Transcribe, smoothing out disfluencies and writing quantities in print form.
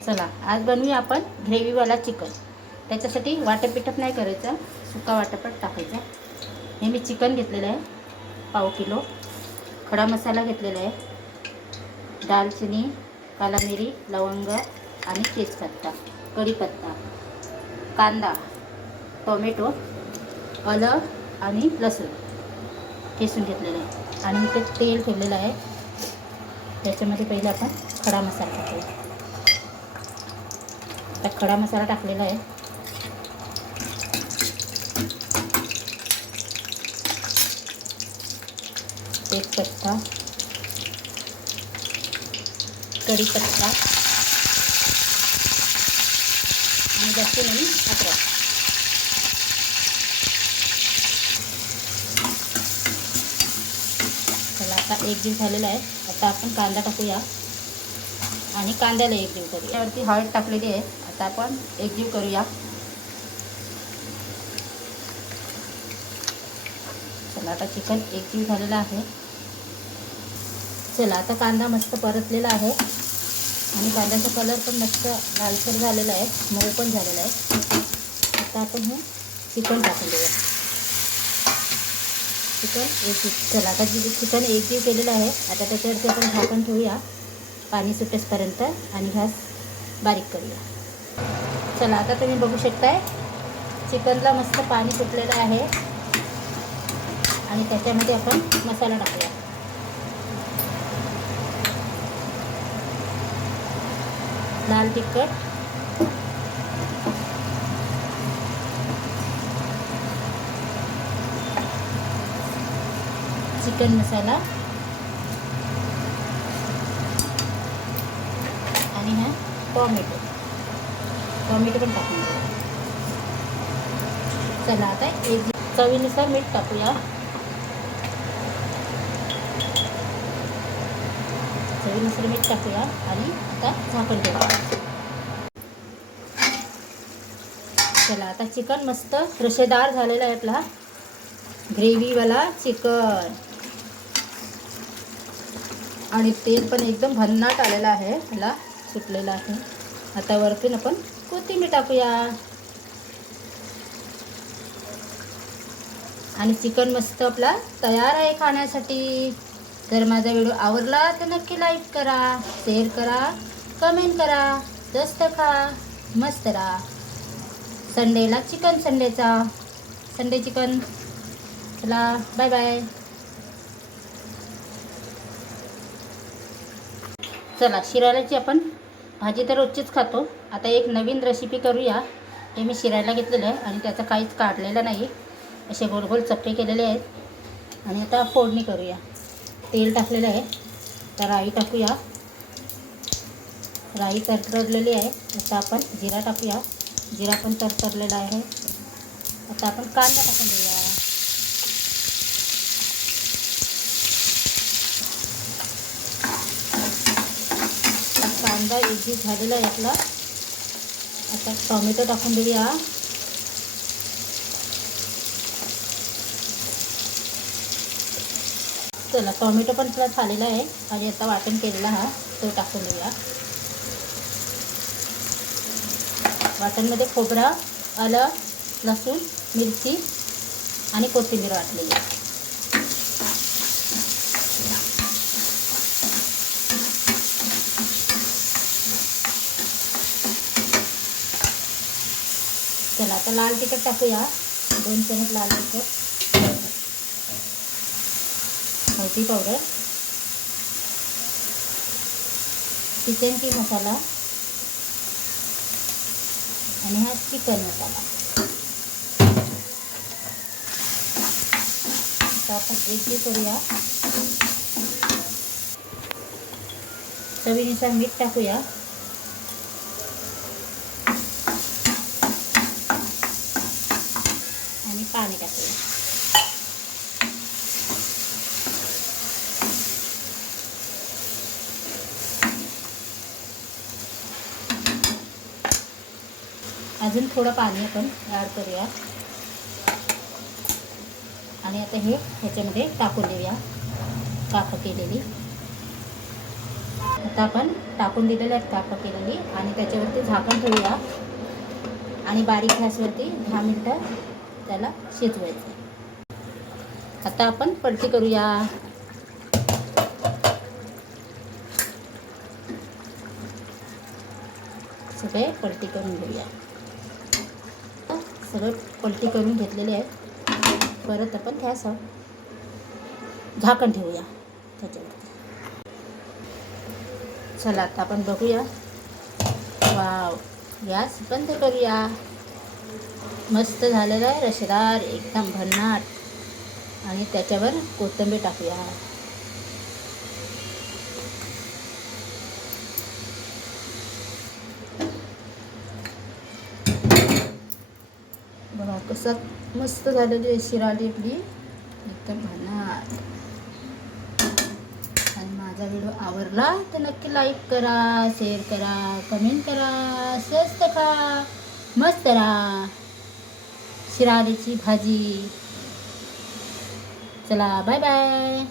चला आज बनवूया आपण ग्रेव्हीवाला चिकन. त्याच्यासाठी वाटप नाही करायचं, सुका वाटपट टाकायचा. हे मी चिकन घेतलेलं आहे 1/2 किलो. खडा मसाला घेतलेला आहे, दालचिनी, काला मिरी, लवंग आणि तेजपत्ता, कढीपत्ता, कांदा, टोमॅटो, आलं आणि लसूण ठेचून घेतलेलं आहे. आणि इथे तेल ठेवलेलं आहे. त्याच्यामध्ये पहिलं आपण खडा मसाला टाकूया. आता खडा मसाला टाकलेला आहे. तेजपत्ता, कढीपत्ता आणि लसूण आणि अद्रक. चला आता एकजीव झालेला आहे. आता आपण कांदा टाकूया आणि कांद्याला एकजीव करूया. त्यावरती हळद टाकलेली आहे. आता आपण एकजीव करूया. चला आता चिकन एकजीव झालेला आहे. चला आता कांदा मस्त परतलेला आहे आणि कांद्याचा कलर पण मस्त लालसर झालेला आहे, मऊ पण झालेला आहे. आता आपण हे चिकन टाकून देऊया. चिकन एकजीव. चला आता चिकन एकजीव केलेलं आहे. आता त्याच्यावरती आपण झाकण ठेवूया पाणी सुटेपर्यंत आणि गॅस बारीक करूया. चला आता तुम्ही बघू शकताय चिकनला मस्त पाणी सुटलेलं आहे आणि त्याच्यामध्ये आपण मसाला टाकूया. लाल तिखट, चिकन मसाला आणि हा टोमॅटो पण टाकून देऊ. चला आता एक चवीनुसार मीठ टाकूया. चवीनुसार मीठ टाकूया आणि आता झाकण ठेवूया. चला आता चिकन मस्त रशेदार झालेला आहे आपला ग्रेव्हीवाला चिकन. आणि तेल पण एकदम भन्नाट आलेला आहे, मला सुटलेला आहे. आता वरतून आपण कोथिंबीर टाकूया आणि चिकन मस्त आपला तयार आहे खाण्यासाठी. जर माझा व्हिडिओ आवडला तर नक्की लाईक करा, शेअर करा, कमेंट करा. मस्त खा, मस्त राहा. संडेला चिकन, संडे चिकन. चला बाय बाय. चला शिरायलाची आपण भाजी तर रोजचीच खातो. आता एक नवीन रेसिपी करूया. हे मी शिरायला घेतलेलं आहे आणि त्याचं काहीच काढलेलं नाही, असे गोल गोल चपटे केलेले आहेत. आणि आता फोडणी करूया. तेल टाकलेलं आहे, तर राई टाकूया. राई तरतरलेली आहे. आता आपण जिरा टाकूया. जिरा पण तरतरलेला आहे. आता आपण कांदा टाकून देऊया. कांदा एकजीव झालेला आहे आपला. आता टोमॅटो टाकून देऊया. चला टोमॅटो पण थोडा झालेला आहे आणि आता वाटण केलेला हा तो टाकून देऊया. वाटणमध्ये खोबरं, आलं, लसूण, मिरची आणि कोथिंबीर वाटलेली. चला आता लाल तिखट टाकूया. 2 चमच लाल तिखट, हळदी पावडर, चिकन की मसाला आणि हा चिकन मसाला. आता आपण एकजीव करूया. चवीनुसार मीठ टाकूया आणि पाणी टाकूया. अजून थोडं पाणी आपण ॲड करूया आणि आता ह्याच्यामध्ये टाकून देऊया काप केलेली. आता आपण टाकून दिलेले आहेत कापं केलेली आणि त्याच्यावरती झाकण ठेवूया आणि बारीक गॅसवरती 10 मिनटं त्याला शिजवायचं. आता आपण पलटी करूया. सगळे पलटी करून घेऊया. सगळे पलटी करून घेतलेले आहेत. परत आपण गॅसवर झाकण ठेवूया त्याच्यावरती. चला आता आपण बघूया. वाव, गॅस बंद करूया. मस्त झालेला आहे, रशेदार एकदम भन्नाट. आणि त्याच्यावर कोथिंबीर टाकूया. बघा कसं मस्त झालेली आहे शिराली आपली, एकदम भन्नाट. आणि माझा व्हिडिओ आवडला तर नक्की लाईक करा, शेअर करा, कमेंट करा. स्वस्त खा, मस्त राहा. शिरालीची भाजी. चला बाय बाय.